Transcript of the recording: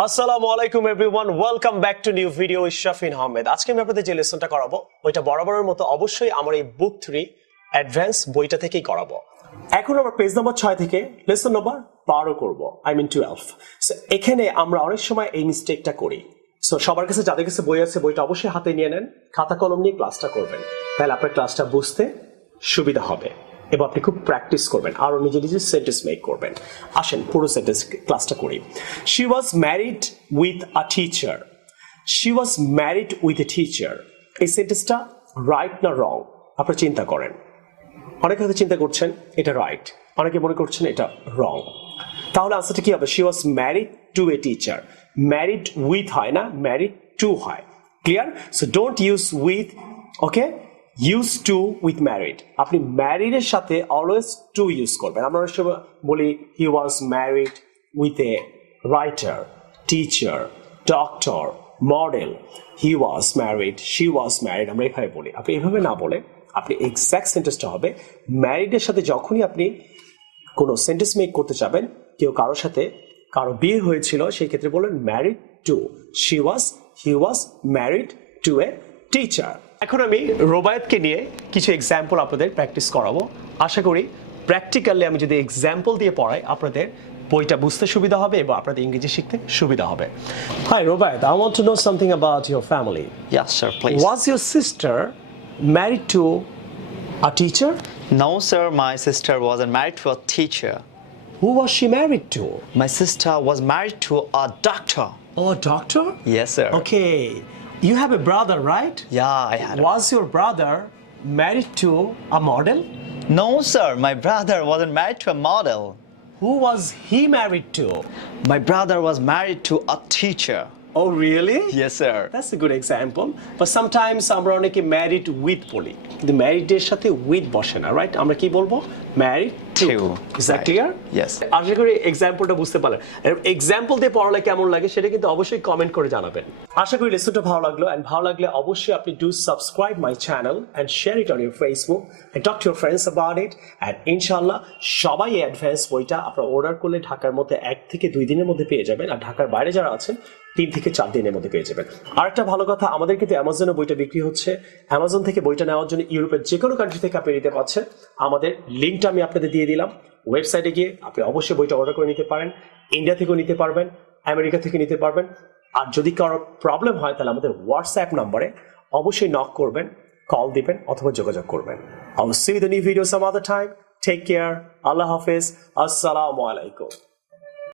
আসসালামু আলাইকুম everyone, welcome back to new video with Shafin Ahmed. আজকে আমি আপনাদের যে লেসনটা করাবো ওইটা বরাবরের মতো অবশ্যই আমার এই বুক 3 অ্যাডভান্স বইটা থেকেই করাবো। এখন আমরা পেজ নাম্বার 6 থেকে লেসন নাম্বার 12 করব, আই মিন 12। সো এখানে আমরা অনেক সময় এই মিস্টেকটা করি। সো সবার কাছে যাদের কাছে বই আছে বইটা অবশ্যই হাতে নিয়ে নেন, খাতা কলম নিয়ে ক্লাসটা করবেন, তাহলে আপনার ক্লাসটা বুঝতে সুবিধা হবে এবং আপনি খুব প্র্যাকটিস করবেন আর নিজে নিজে সেন্টেন্স মেক করবেন। আসেন পুরো সেন্টেন্স ক্লাসটা করি। She was married with a teacher. She was married with a teacher, এই সেন্টেন্সটা রাইট না রং আপনি চিন্তা করেন। অনেকে হয়তো চিন্তা করছেন এটা রাইট, অনেকে মনে করছেন এটা রং। তাহলে আনসারটা কি হবে? She was married to a teacher. Married with হয় না, ম্যারিড টু হয়। Clear? So don't use with, okay? Use to with married. আপনি ম্যারিডের সাথে অলওয়েজ টু ইউজ করবেন। আমরা অনেক সময় বলি he was married with a writer, teacher, doctor, model. He was married, she was married, আমরা এভাবে বলি। আপনি এভাবে না বলে আপনি এক্স্যাক্ট সেন্টেন্সটা হবে ম্যারিডের সাথে যখনই আপনি কোনো সেন্টেন্স মেক করতে চাবেন, কেউ কারোর সাথে কারো বিয়ে হয়েছিল সেই ক্ষেত্রে বলবেন married to. She was, he was married to a teacher. এখন আমি রোবায়েতকে নিয়ে কিছু এক্সাম্পল আপনাদের প্র্যাকটিস করাবো। আশা করি প্র্যাকটিক্যালি আমি যদি এক্সাম্পল দিয়ে পড়াই আপনাদের বইটা বুঝতে সুবিধা হবে এবং আপনাদের ইংরেজি শিখতে সুবিধা হবে। Hi Robayet, I want to know something about your family. Yes, sir, please. Was your sister married to a teacher? No, sir, my sister wasn't married to a teacher. Who was she married to? My sister was married to a doctor. Oh, a doctor? Yes, sir. Okay. You have a brother, right? Yeah, I had. Was your brother married to a model? No, sir, my brother wasn't married to a model. Who was he married to? My brother was married to a teacher. Oh, really? Yes, sir. That's a good example. But sometimes আমরা অনেকে married with বলি, কিন্তু married এর সাথে with বসে না, right? আমরা কি বলবো? Married to. Is that Right. clear? Yes. আশা করি এক্সাম্পলটা বুঝতে পারলেন। এক্সাম্পল দিয়ে পড়ালে কেমন লাগে সেটা কিন্তু অবশ্যই কমেন্ট করে জানাবেন। আশা করি লেসনটা ভালো লাগলো, and ভালো লাগলে অবশ্যই আপনি do subscribe my channel and share it on your Facebook and talk to your friends about it. And ইনশাআল্লাহ সবাই এই অ্যাডভান্স বইটা আপনারা অর্ডার করলে ঢাকার মধ্যে 1 থেকে 2 দিনের মধ্যে পেয়ে যাবেন, আর ঢাকার বাইরে যারা আছেন 3 থেকে 4 দিনের মধ্যে পেয়ে যাবেন। আরেকটা ভালো কথা, আমাদের কিন্তু অ্যামাজনে বইটা বিক্রি হচ্ছে। অ্যামাজন থেকে বইটা নেওয়ার জন্য ইউরোপের যে কোনো কান্ট্রি থেকে আপনি নিতে পারছেন। আমাদের লিঙ্কটা আমি আপনাদের দিয়ে দিলাম। ওয়েবসাইটে গিয়ে আপনি অবশ্যই বইটা অর্ডার করে নিতে পারেন। ইন্ডিয়া থেকেও নিতে পারবেন, আমেরিকা থেকে নিতে পারবেন। আর যদি কারো প্রবলেম হয় তাহলে আমাদের হোয়াটসঅ্যাপ নম্বরে অবশ্যই নক করবেন, কল দিবেন অথবা যোগাযোগ করবেন। I will see you in the new video some other time. Take care. Allah Hafiz. Assalamu alaikum.